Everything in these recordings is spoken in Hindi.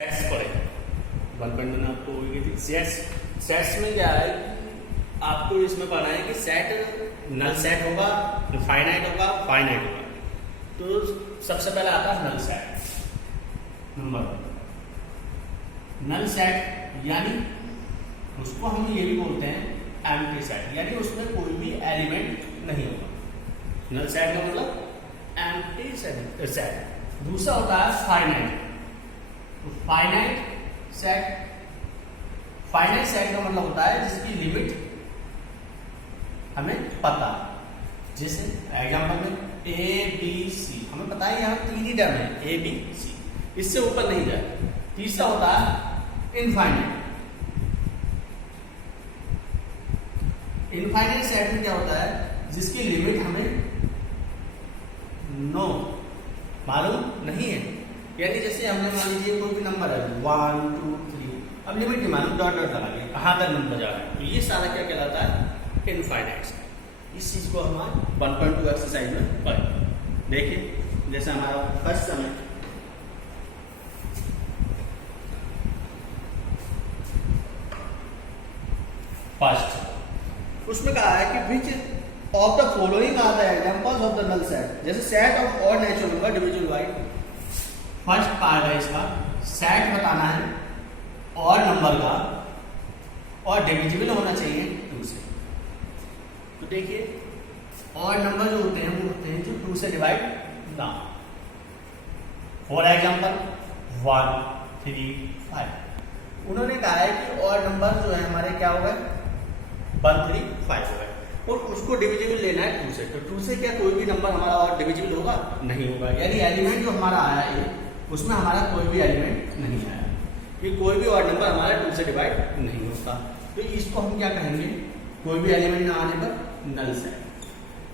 सेट्स पढ़े 1.1 आपको होगी थी। सेट्स में क्या है कि आपको इसमें पढ़ना है कि सेट नल सेट होगा, फाइनाइट होगा, फाइनाइट होगा। तो सबसे पहले आता है null set. Number null set यानी उसको हम ये भी बोलते हैं एम्प्टी सेट, यानी उसमें कोई भी एलिमेंट नहीं होगा। नल सेट का मतलब एम्प्टी सेट। दूसरा होता है फाइनाइट। फाइनाइट सेट का मतलब होता है जिसकी लिमिट हमें पता। जैसे एग्जांपल में ए बी सी हमें पता है, यहाँ तीन ही टर्म है ए बी सी, इससे ऊपर नहीं जाए। तीसरा होता है इनफाइनाइट। इनफाइनाइट सेट में क्या होता है जिसकी लिमिट हमें मालूम नहीं है। यानी जैसे हमने मान लीजिए कोई भी नंबर है 1 2 3, अब लिमिट नहीं मालूम, डॉट डॉट लगा दिया कहाँ तक नंबर जा रहा है, तो ये सारा क्या कहलाता है इनफाइनाइट। इस चीज को हम 1.2 एक्सरसाइज में पढ़ें। देखिए जैसे हमारा फर्स्ट समय फर्स्ट, उसमें कहा है कि which of the following are the examples of the null set. जैसे set of odd natural number divisible by, first part है इसका, सेट बताना है और नंबर का और डिविजिबल होना चाहिए 2 से। तो देखिए और नंबर जो होते हैं वो होते हैं जो 2 से डिवाइड ना। फॉर एग्जांपल 1 3 5, उन्होंने कहा है कि और नंबर जो है हमारे क्या हो गए 1 3 5 हो गए और उसको डिविजिबल लेना है 2 से। तो 2 से क्या कोई भी नंबर हमारा और डिविजिबल होगा? नहीं होगा। यानी एलिमेंट जो हमारा आया है उसमें हमारा कोई भी एलिमेंट नहीं आया, कि कोई भी और नंबर हमारा 2 से डिवाइड नहीं होता। तो इसको हम क्या कहेंगे, कोई भी एलिमेंट ना आने पर नल सेट,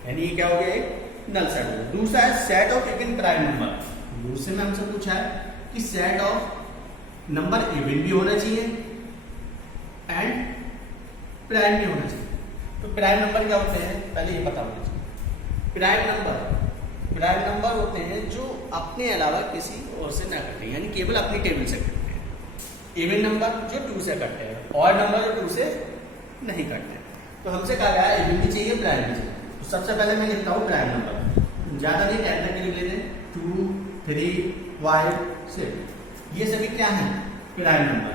यानी ये क्या हो गया एक नल सेट हो गया। दूसरा है set of even prime number. दूसरे में हमसे पूछा है कि सेट ऑफ नंबर इवन भी होना चाहिए एंड प्राइम भी होना चाहिए। तो प्राइम नंबर क्या होते हैं पहले ये पता होना चाहिए। प्राइम नंबर होते हैं जो अपने अलावा किसी और से ना कटे, यानी केवल अपनी टेबल से कटते हैं। इवन नंबर जो 2 से कटते हैं और नंबर जो 2 से नहीं कटते। तो हमसे कहा गया है इवन भी चाहिए प्राइम भी चाहिए। तो सबसे पहले मैं लिखता हूँ प्राइम नंबर, ज्यादा नहीं 10 तक लिख लेते हैं 2 3 5 6, ये सभी क्या है प्राइम नंबर।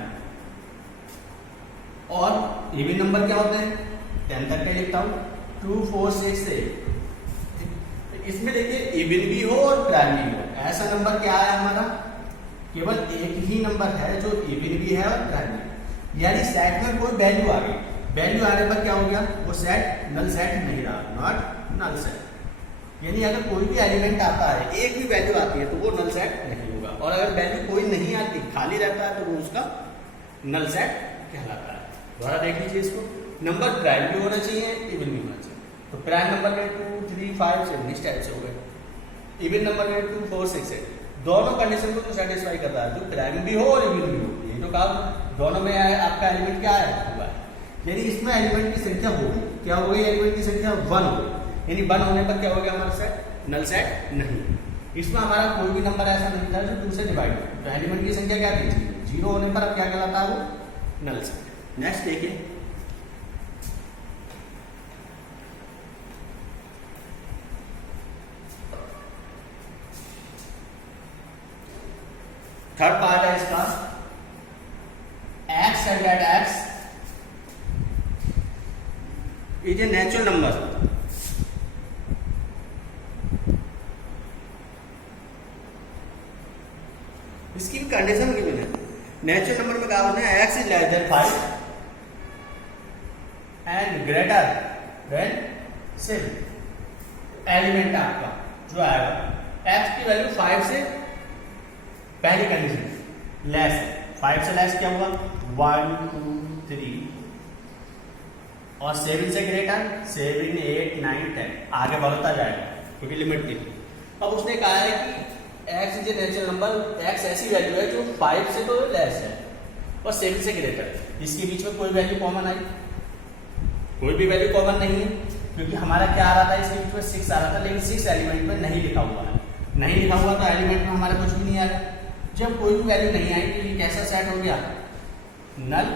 और इवन नंबर क्या होते हैं 10 तक के लिखता हूँ 2 4 6 8। इसमें देखिए इवन भी हो और प्राइम भी हो। ऐसा नंबर क्या है हमारा, केवल एक ही नंबर है जो इवन भी है और प्राइम भी, यानी सेट में कोई वैल्यू आ गई। वैल्यू आने पर क्या हो गया, वो सेट नल सेट नहीं रहा, नॉट नल सेट। यानी अगर कोई भी एलिमेंट आता है एक भी वैल्यू आती है तो वो नल सेट नहीं होगा, और अगर वैल्यू कोई नहीं आती खाली रहता है तो वो उसका नल सेट कहलाता है। दोबारा देख लीजिए इसको, नंबर प्राइम भी होना चाहिए इवन भी होना चाहिए। तो प्राइम नंबर में 2 3 5 6 इस टाइप से हो गए। इवन नंबर में 2 4 6 8, दोनों कंडीशन को जो सेटिस्फाई करता है, जो प्राइम भी हो और इवन भी हो। ये जो कहा दोनों में आपका एलिमेंट क्या है हुआ है, यानी इसमें एलिमेंट की संख्या होगी, क्या हो गई एलिमेंट की संख्या 1 हो गई। यानी 1 होने पर क्या हो गया हमारा सेट नल सेट नहीं। इसमें हमारा कोई भी नंबर ऐसा नहीं था जो 2 से डिवाइड हो, तो एलिमेंट की संख्या क्या थी 0 होने पर अब क्या कहलाता है वो नल सेट। नेक्स्ट देखिए थर्ड पार्ट है इसका, x such that x is a natural number। इसकी भी कंडीशन गिवन है। नेचुरल नंबर में कहा होता है x is less than 5 and greater than 7। Element आपका जो आएगा x की वैल्यू 5 से, पहली कंडीशन लेस है, 5 से लेस क्या हुआ 1 2 3, और 7 से ग्रेटर 7 8 9 10, आगे बढ़ता जाएगा क्योंकि लिमिट थी। अब उसने कहा है कि x is a natural number, x ऐसी वैल्यू है जो 5 से तो लेस है और 7 से ग्रेटर है। इसके बीच में कोई वैल्यू कॉमन आई, कोई भी वैल्यू कॉमन नहीं है, क्योंकि हमारा क्या आ रहा था इसके बीच में 6 आ रहा था, लेकिन 6 एलिमेंट में नहीं लिखा हुआ है। नहीं लिखा हुआ तो एलिमेंट में हमारे कुछ भी नहीं आएगा। जब कोई भी वैल्यू नहीं आई तो ये कैसा सेट हो गया, नल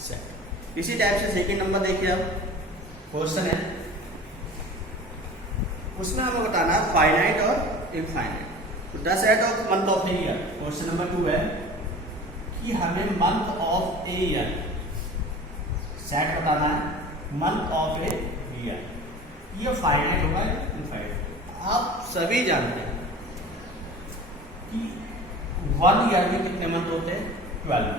सेट। इसी टाइप से सेकंड नंबर देखिए, अब क्वेश्चन है, उसमें हमें बताना है फाइनाइट और इनफाइनाइट। तो the set of month of a year, question number 2 है कि हमें month of a year set बताना है, मंथ ऑफ ए ईयर, ये फाइनाइट होगा इनफाइनाइट। आप सभी जानते हैं कि 1 ईयर में कितने मंथ होते हैं, 12।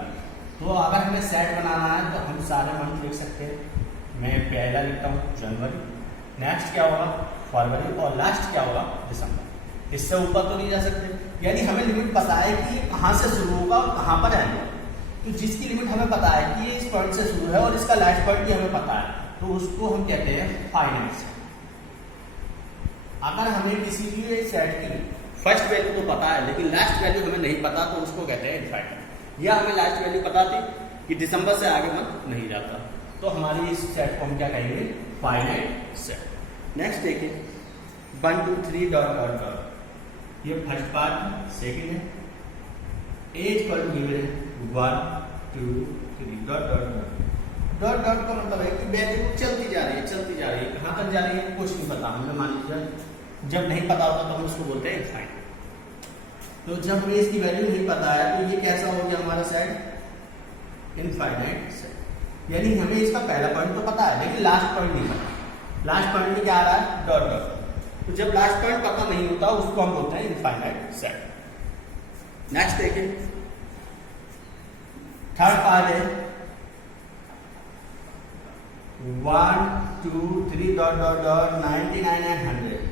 तो अगर हमें सेट बनाना है तो हम सारे मंथ लिख सकते हैं। मैं पहला लिखता हूँ जनवरी, नेक्स्ट क्या होगा फरवरी, और लास्ट क्या होगा दिसंबर। इससे ऊपर तो नहीं जा सकते। यानी हमें लिमिट पता है कि ये कहाँ से शुरू होगा और कहाँ पर आएगा। तो जिसकी लिमिट हमें पता है कि ये इस पॉइंट से शुरू है और इसका लास्ट पॉइंट भी हमें पता है, तो उसको हम कहते हैं फाइनाइट सेट। अगर हमें किसी भी सेट की फर्स्ट वैल्यू तो पता है लेकिन लास्ट वैल्यू हमें नहीं पता, तो उसको कहते हैं इनफाइनाइट। या हमें लास्ट वैल्यू पता थी कि दिसंबर से आगे मंथ नहीं जाता, तो हमारी इस सेट को हम क्या कहेंगे, फाइनाइट सेट। नेक्स्ट देखिए 1 2 3 डॉट डॉट डॉट, ये फर्स्ट पार्ट, सेकेंड है, एज पर गिवन है 1 2 3 dot dot dot. Dot dot का मतलब है कि वैल्यू चलती जा रही है, चलती जा रही है, कहाँ तक जा रही है कुछ नहीं पता हमें। मान लीजिए जब नहीं पता होता तो हम उसको बोलते हैं इनफाइनाइट। तो जब हमें इसकी वैल्यू नहीं पता है तो ये कैसा हो गया हमारा सेट, इनफाइनाइट सेट। यानी हमें इसका पहला पॉइंट तो पता है लेकिन लास्ट पॉइंट नहीं पता। लास्ट पॉइंट में क्या आ रहा है, डॉट डॉट। तो जब लास्ट पॉइंट पता नहीं होता उसको हम बोलते हैं इनफाइनाइट सेट। नेक्स्ट देखिए थर्ड पार्ट है 1 2 3 डॉट डॉट डॉट 99 एंड 100।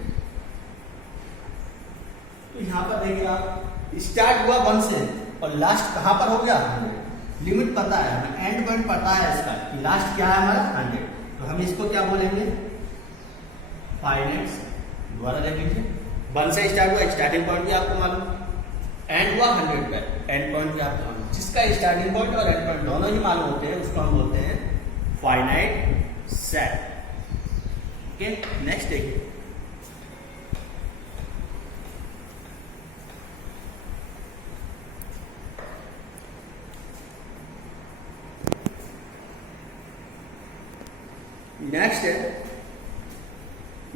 तो यहाँ पर देखिए आप, स्टार्ट हुआ 1 से और लास्ट कहाँ पर हो गया 100। लिमिट पता है हमें, एंड पॉइंट पता है इसका कि लास्ट क्या है हमारा 100। तो हम इसको क्या बोलेंगे, फाइनाइट सेट। दोबारा देख लीजिए, 1 से स्टार्ट हुआ, स्टार्टिंग पॉइंट भी आपको मालूम, एंड हुआ 100 पर, एंड पॉइंट भी आपको मालूम। जिसका स्टार्टिंग पॉइंट और एंड पॉइंट दोनों ही मालूम होते हैं उसको हम बोलते हैं फाइनाइट सेट। ओके, नेक्स्ट देखिए नेक्स्ट है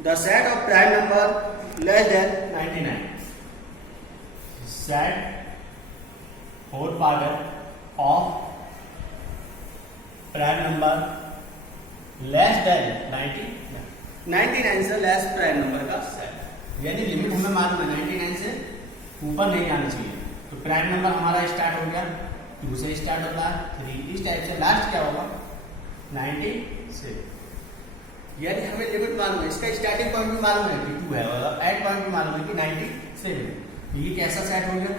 the set of prime number less than 99। Set four part of prime number less than 99 से लेस प्राइम नंबर का सेट। यानी लिमिट हमें मालूम है 99 से ऊपर नहीं आनी चाहिए। तो प्राइम नंबर हमारा स्टार्ट हो गया 2 से स्टार्ट होता है 3, इस टाइप से लास्ट क्या होगा 90 से। यानी हमें लिमिट मालूम है, इसका स्टार्टिंग पॉइंट भी मालूम है कि 2 है और एंड पॉइंट भी मालूम है कि 97। ये कैसा सेट हो गया,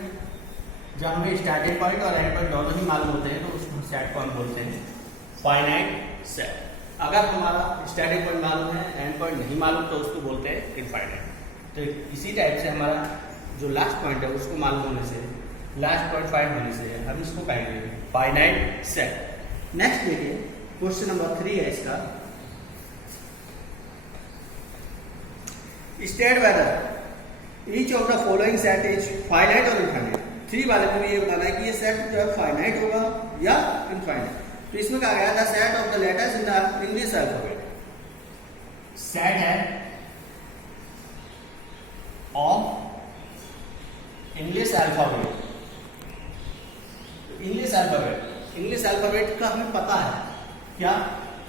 जब हमें स्टार्टिंग पॉइंट और एंड पॉइंट दोनों ही मालूम होते हैं तो उस सेट को हम बोलते हैं फाइनाइट सेट। अगर हमारा स्टार्टिंग पॉइंट मालूम है, एंड पॉइंट नहीं मालूम, तो उसको बोलते हैं इनफाइनाइट। तो इसी टाइप से हमारा जो लास्ट पॉइंट है उसको मालूम होने से, लास्ट पॉइंट 5 होने से हम इसको कहेंगे फाइनाइट सेट। नेक्स्ट देखिए क्वेश्चन नंबर 3 है इसका, state whether each of the following set is finite और इनफाइनाइट। 3 वाले में भी ये बताना है कि ये सेट जो है फाइनाइट होगा या इनफाइनाइट। तो इसमें कहा गया था set of the letters in the English alphabet. Set है of English alphabet. English alphabet का हमें पता है क्या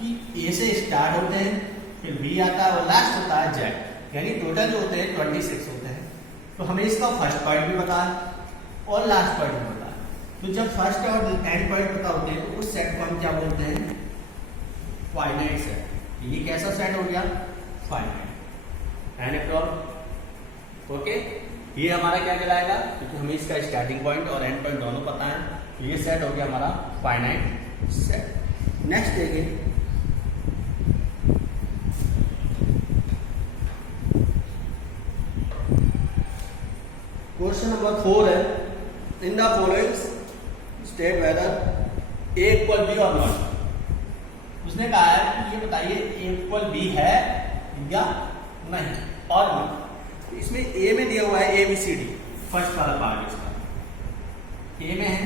कि ए से स्टार्ट होते हैं, फिर बी आता है और लास्ट होता है जेड। यानी टोटल जो होते हैं 26 होते हैं। तो हमें इसका फर्स्ट पॉइंट भी पता है और लास्ट पॉइंट भी पता है। तो जब फर्स्ट और एंड पॉइंट पता होते हैं तो उस सेट को हम क्या बोलते हैं, फाइनाइट सेट। ये कैसा सेट हो गया, फाइनाइट। एंड ओके, ये हमारा क्या कहलाएगा, क्योंकि हमें इसका स्टार्टिंग पॉइंट और एंड पॉइंट दोनों पता है, तो ये सेट हो गया हमारा फाइनाइट सेट। नेक्स्ट देखिए क्वेश्चन नंबर 4 है, in the following state whether A equal B और नॉट। उसने कहा है कि ये बताइए ए इक्वल बी है या नहीं और नहीं। इसमें ए में दिया हुआ है ABCD, फर्स्ट वाला पार्ट इसका। ए में है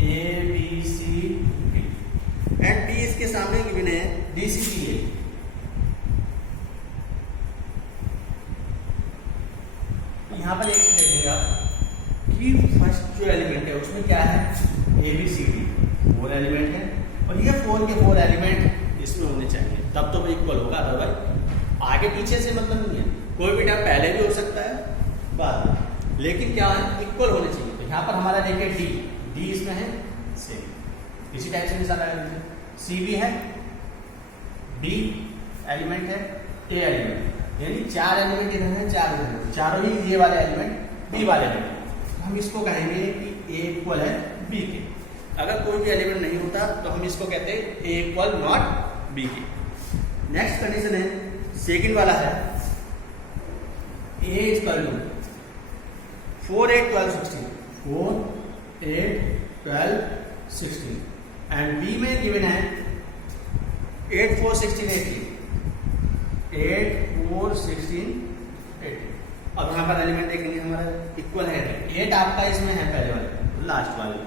A B C D and B इसके सामने गिवन है डी सी बी ए। यहाँ पर एक चीज देखिएगा कि फर्स्ट जो एलिमेंट है उसमें क्या है, A B C D 4 element है और ये 4 के 4 एलिमेंट इसमें होने चाहिए, तब तो वो इक्वल होगा, अदरवाइज आगे पीछे से मतलब नहीं है। कोई भी टाइम पहले भी हो सकता है बाद में, लेकिन क्या है इक्वल होने चाहिए। तो यहाँ पर हमारा देखिए डी, डी इसमें है सेम, इसी टाइप से निशान लगा दीजिए। सी भी है, बी एलिमेंट है, ए एलिमेंट, यानी 4 एलिमेंट इधर है, 4 इधर है, चारों ही ये वाले एलिमेंट बी वाले एलिमेंट। हम इसको कहेंगे कि ए इक्वल है बी के। अगर कोई भी एलिमेंट नहीं होता तो हम इसको कहते हैं ए इक्वल नॉट बी के। नेक्स्ट कंडीशन है, सेकंड वाला है ए इक्वल टू 4 8 12 16, 4 8 12 16 एंड बी में गिवन है 8 4 16 18, 8 4 16 18। अब यहाँ पर एलिमेंट देखेंगे हमारा इक्वल है, 8 आपका इसमें है पहले वाले लास्ट वाले,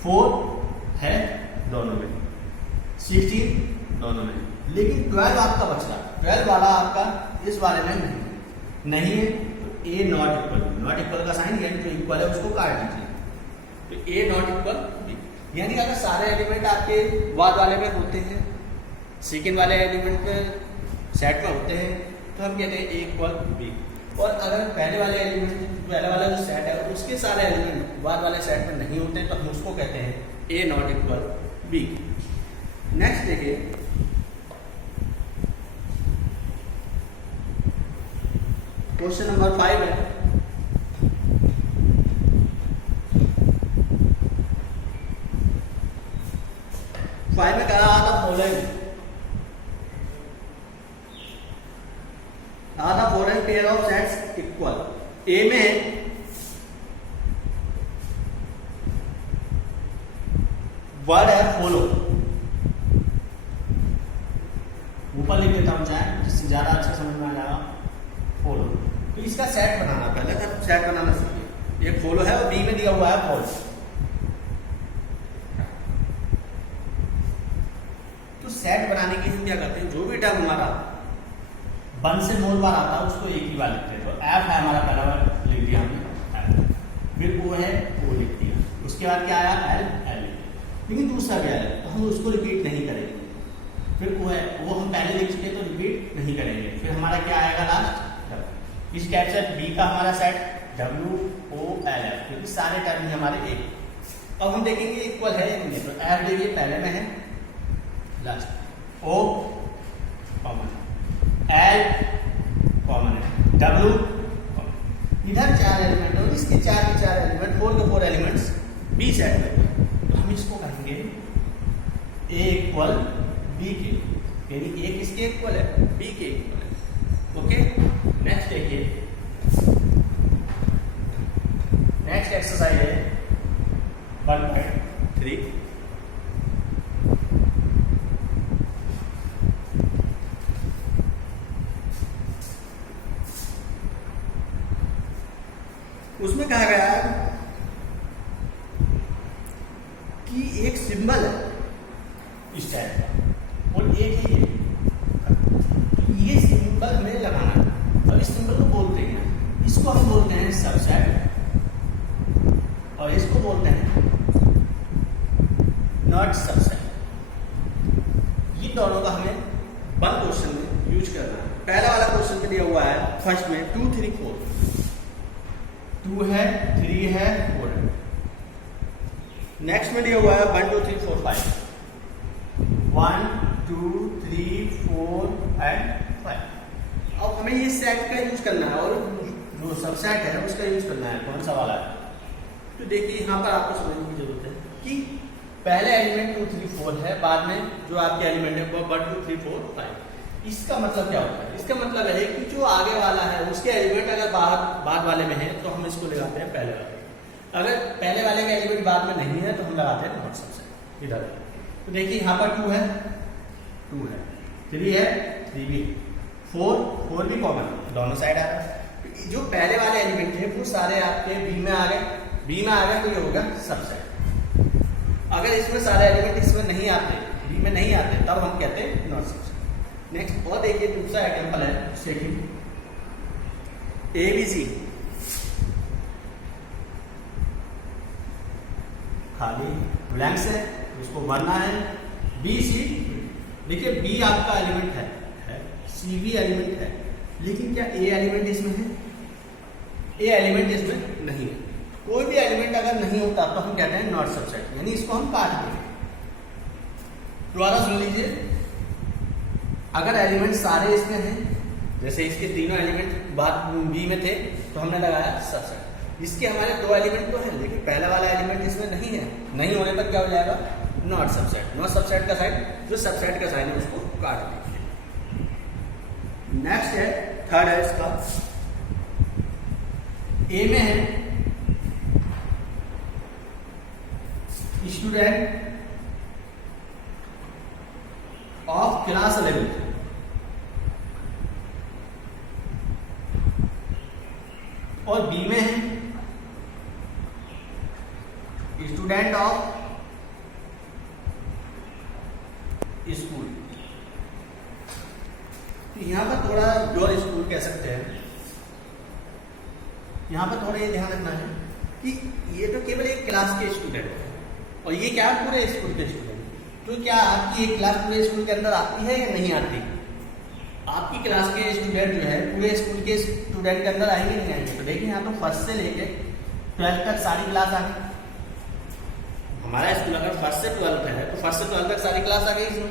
4 है दोनों में, 16 दोनों में, लेकिन 12 आपका बच रहा, 12 वाला आपका इस वाले में नहीं है, तो ए नॉट इक्वल का साइन यानी जो इक्वल है उसको काट दीजिए, तो ए नॉट इक्वल बी। यानी अगर सारे एलिमेंट आपके बाद वाले में होते हैं, सेकेंड वाले एलिमेंट सेट में होते हैं, तो हम कहते हैं ए इक्वल बी। और अगर पहले वाले एलिमेंट, पहले वाला जो सेट है उसके सारे एलिमेंट बाद वाले सेट में नहीं होते, तो हम उसको कहते हैं A not equal B. Next देखिए, क्वेश्चन नंबर 5 है, फाइव में कहा था following pair of sets equal. A में वर्ड है फॉलो, ऊपर लिख देता हूं चाहे जिससे ज्यादा अच्छा समझ में आ जाएगा, फॉलो। तो इसका सेट बनाना, पहले तो सेट बनाना सीखिए। एक फॉलो है और बी में दिया हुआ है फॉल्स, तो सेट बनाने के हम क्या करते हैं, जो भी टर्म हमारा 1 से 9 बार आता है उसको एक ही बार लिखते हैं। तो एफ है हमारा पहला बार लिख दिया हमने एफ, फिर ओ है ओ लिख दिया, उसके बाद क्या आया एल एल, लेकिन दूसरा क्या है तो हम उसको रिपीट नहीं करेंगे। फिर ओ है वो हम पहले लिख चुके तो रिपीट नहीं करेंगे। फिर हमारा क्या आएगा लास्ट डब्ल्यू। इस टाइप से बी का हमारा set W O L F, क्योंकि सारे टर्म हमारे एक। अब हम देखेंगे इक्वल है या नहीं, तो एफ देखिए पहले में है लास्ट, ओ कॉमन, एल कॉमन है, डब्ल्यू कॉमन, इधर 4 एलिमेंट और इसके 4 के 4 एलिमेंट, 4 के 4 एलिमेंट्स बी सेट में, तो हम इसको कहेंगे ए इक्वल बी के, यानी ए किसके इक्वल है, बी के इक्वल है। ओके, नेक्स्ट देखिए, नेक्स्ट एक्सरसाइज है 1.3। उसमें कहा गया है कि एक सिंबल है इस टाइप का और एक ही है, ये सिंबल हमें लगाना है। अब इस सिंबल को बोलते हैं, इसको हम बोलते हैं सबसेट और इसको बोलते हैं नॉट सबसेट। ये दोनों का हमें 1 क्वेश्चन में यूज करना है। पहला वाला क्वेश्चन में दिया हुआ है फर्स्ट में 2 3 4, 2 है 3 है 4 है। नेक्स्ट में दिया हुआ है 1 2 3 4 5, 1 2 3 4 एंड 5। अब हमें ये सेट का यूज करना है और जो सबसेट है उसका यूज करना है। कौन सा वाला है, तो देखिए यहाँ पर आपको समझने की जरूरत है कि पहले एलिमेंट 2 3 4 है, बाद में जो आपके एलिमेंट है वो 1 2 3 4 5। इसका मतलब क्या होता है, इसका मतलब है कि जो आगे वाला है उसके एलिमेंट अगर बाद वाले में है तो हम इसको लगाते हैं पहले वाले, अगर पहले वाले का एलिमेंट बाद में नहीं है तो हम लगाते हैं नॉट सबसेट इधर। तो देखिए यहाँ पर 2 है 2 है, 3 है 3 भी, 4 भी कॉमन दोनों साइड आ रहा है। जो पहले वाले एलिमेंट थे वो सारे आपके बी में आ गए बी में आ गया तो ये होगा सबसेट। अगर इसमें सारे एलिमेंट इसमें नहीं आते, बी में नहीं आते, तब हम कहते हैं नॉट सबसेट। नेक्स्ट और देखिए दूसरा एग्जांपल है सेकंड, ए बी सी खाली ब्लैंक्स है, उसको भरना है। बी सी, देखिए बी आपका एलिमेंट है, सी भी एलिमेंट है, लेकिन क्या ए एलिमेंट इसमें है? ए एलिमेंट इसमें नहीं है। कोई भी एलिमेंट अगर नहीं होता तो हम कहते हैं नॉट सबसेट, यानी इसको हम काट देंगे। दोबारा सुन लीजिए, अगर एलिमेंट सारे इसमें हैं, जैसे इसके तीनों एलिमेंट बात बी में थे तो हमने लगाया सबसेट। इसके हमारे दो एलिमेंट तो हैं, लेकिन पहला वाला एलिमेंट इसमें नहीं है, नहीं होने पर क्या हो जाएगा? Not subset. नॉट सबसेट का साइन, जो सबसेट का साइन है उसको काट देंगे। नेक्स्ट है थर्ड है इसका, ए में है स्टूडेंट ऑफ क्लास 11, और बी में है स्टूडेंट ऑफ स्कूल। यहां पर थोड़ा योर स्कूल कह सकते हैं। यहां पर थोड़ा ये ध्यान रखना है कि ये तो केवल एक क्लास के स्टूडेंट है, और ये क्या पूरे स्कूल के स्टूडेंट। तो क्या आपकी एक क्लास पूरे स्कूल के अंदर आती है या नहीं आती? आपकी क्लास के स्टूडेंट जो है पूरे स्कूल के स्टूडेंट के अंदर आएंगे नहीं आएंगे? तो देखिए यहाँ तो फर्स्ट से लेके 12th तक सारी क्लास आ गई। हमारा स्कूल अगर फर्स्ट से 12th है तो फर्स्ट से 12th तक सारी क्लास आ गई इसमें।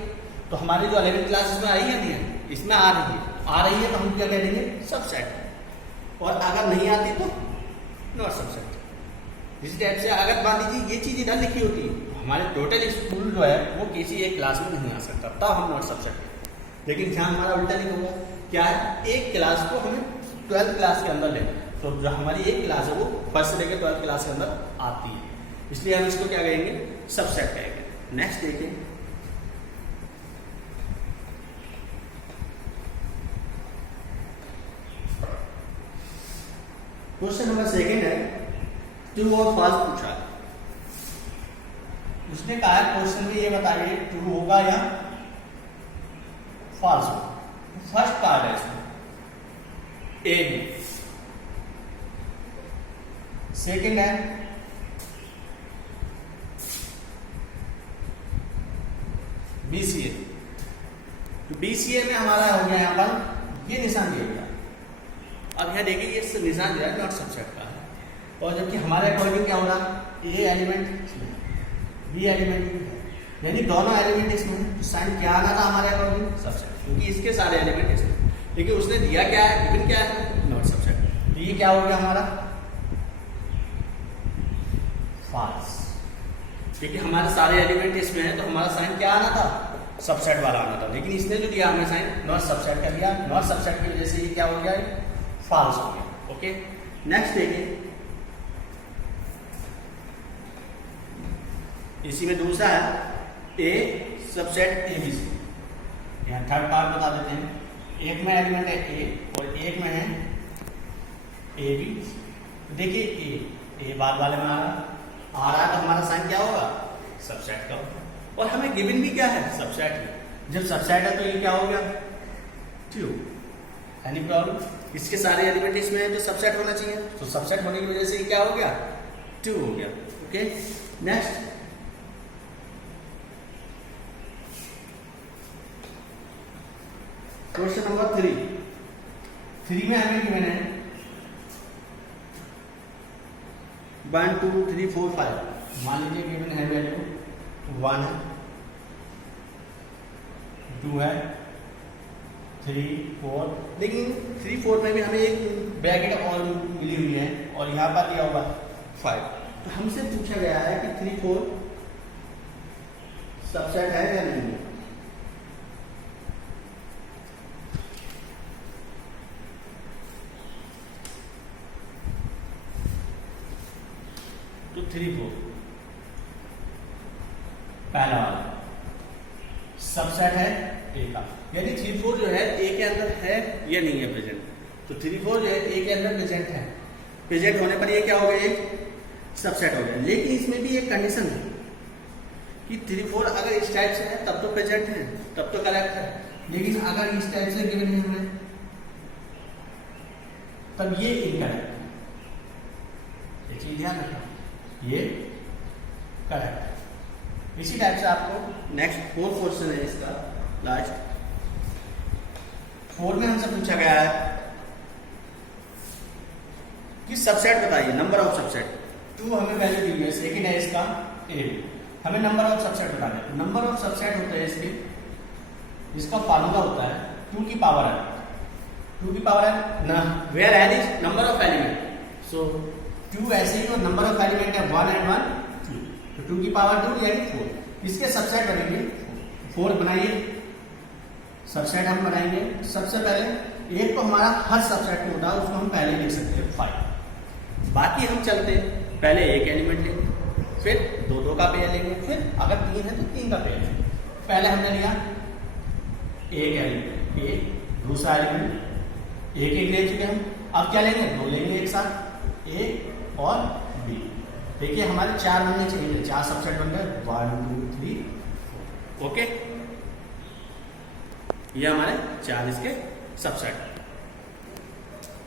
तो हमारी जो 11th क्लास इसमें आई है नहीं है, इसमें आ रही है तो हम क्या कह देंगे? सबसेट। और अगर नहीं आती तो नॉट सबसेट। इसी टाइप से अगर मान लीजिए ये चीज इधर लिखी होती हमारे टोटल स्कूल जो है वो किसी एक क्लास में नहीं आ सकता, तब हम नॉट सबसेट। लेकिन यहाँ हमारा उल्टा लिखा हुआ क्या है? एक क्लास को हमें 12th क्लास के अंदर लेना है, तो जो हमारी एक क्लास है वो फर्स्ट से लेकर 12th क्लास के अंदर आती है, इसलिए हम इसको क्या कहेंगे? सबसेट कहेंगे। नेक्स्ट देखिए, क्वेश्चन नंबर सेकंड है, ट्रू और फॉल्स पूछा है। उसने कहा है क्वेश्चन में ये बताइए ट्रू होगा या फॉल्स होगा। फर्स्ट पार्ट है इसमें ए बी, सेकंड है बीसीए। तो बीसीए में हमारा हो गया यहाँ पर ये निशान दिया गया। अब यहाँ देखिए ये निशान जो है नॉट सबसेट का है, और जबकि हमारे अकॉर्डिंग क्या होगा? ए एलिमेंट बी एलिमेंट, यानी दोनों एलिमेंट इसमें है, तो साइन क्या आना था हमारे अकॉर्डिंग? सबसेट, क्योंकि इसके सारे एलिमेंट इसमें। लेकिन उसने दिया क्या है? गिवन क्या है? Not subset. तो ये क्या हो गया हमारा? फॉल्स, क्योंकि हमारे सारे एलिमेंट इसमें है तो हमारा साइन क्या आना था? सबसेट वाला आना था। लेकिन इसने जो दिया हमें साइन नॉट सबसेट कर दिया। नॉट सबसेट की वजह से ये क्या हो गया? फॉल्स हो गया। ओके, नेक्स्ट देखिए, इसी में दूसरा है ए सबसेट ए बी सी। यहाँ थर्ड पार्ट बता देते हैं। एक में एलिमेंट है ए और एक में है ए बी। देखिए ए बाद वाले में आ रहा है तो हमारा साइन क्या होगा? सबसेट का होगा। और हमें गिवन भी क्या है? सबसेट है। जब सबसेट है तो ये क्या हो गया? ट्रू। Any problem? इसके सारे एलिमेंट इसमें है तो सबसेट होना चाहिए, तो सबसेट होने की वजह से ये क्या हो गया? ट्रू हो गया। ओके, नेक्स्ट क्वेश्चन नंबर 3 में हमें गिवन है 1 2 3 4 5। मान लीजिए गिवन है वैल्यू 1 है, 2 है, 3 4, लेकिन 3 4 में भी हमें एक ब्रैकेट और मिली हुई है और यहाँ पर दिया हुआ 5। तो हमसे पूछा गया है कि 3 4 सबसेट है या नहीं है। तो 3 4 पहला वाला सबसेट है ए का, यानी 3 4 जो है ए के अंदर है या नहीं है प्रेजेंट। तो 3 4 जो है ए के अंदर प्रेजेंट है। प्रेजेंट होने पर ये क्या हो गया? एक सबसेट हो गया। लेकिन इसमें भी एक कंडीशन है कि 3 4 अगर इस टाइप से है तब तो प्रेजेंट है, तब तो करेक्ट है। लेकिन अगर इस टाइप से गिवन है हमें तब ये इनकरेक्ट है। ये चीज ध्यान रखना, ये करेक्ट है। इसी टाइप से आपको नेक्स्ट 4 क्वेश्चन है इसका लास्ट 4 में हमसे पूछा गया है कि सबसेट बताइए, नंबर ऑफ सबसेट। 2 हमें वैल्यू दी है, सेकंड है इसका ए, हमें नंबर ऑफ सबसेट बताना है। नंबर ऑफ सबसेट होते हैं इसके, इसका फार्मूला होता है 2 की पावर है, 2 की पावर है ना, where n is number of element, so 2 ऐसे ही तो नंबर ऑफ एलिमेंट है 1 and 1 2, तो 2 की पावर 2 यानी 4। इसके सबसेट बनेंगे 4 बनाइए, सबसेट हम बनाएंगे। सबसे पहले एक तो हमारा हर सबसेट में होता है, उसको हम पहले लिख सकते हैं 5। बाकी हम चलते पहले एक एलिमेंट लेंगे, फिर 2 का पेयर लेंगे, फिर अगर 3 है तो 3 का पेयर लेंगे। पहले हमने लिया एक एलिमेंट ए, दूसरा एलिमेंट एक ले चुके हम, अब क्या लेंगे 2 लेंगे एक साथ, ए और बी। देखिए हमारे 4 बनने चाहिए, 4 सबसेट बन गए 1 2 3 4। ओके, ये हमारे 4 इसके सबसेट।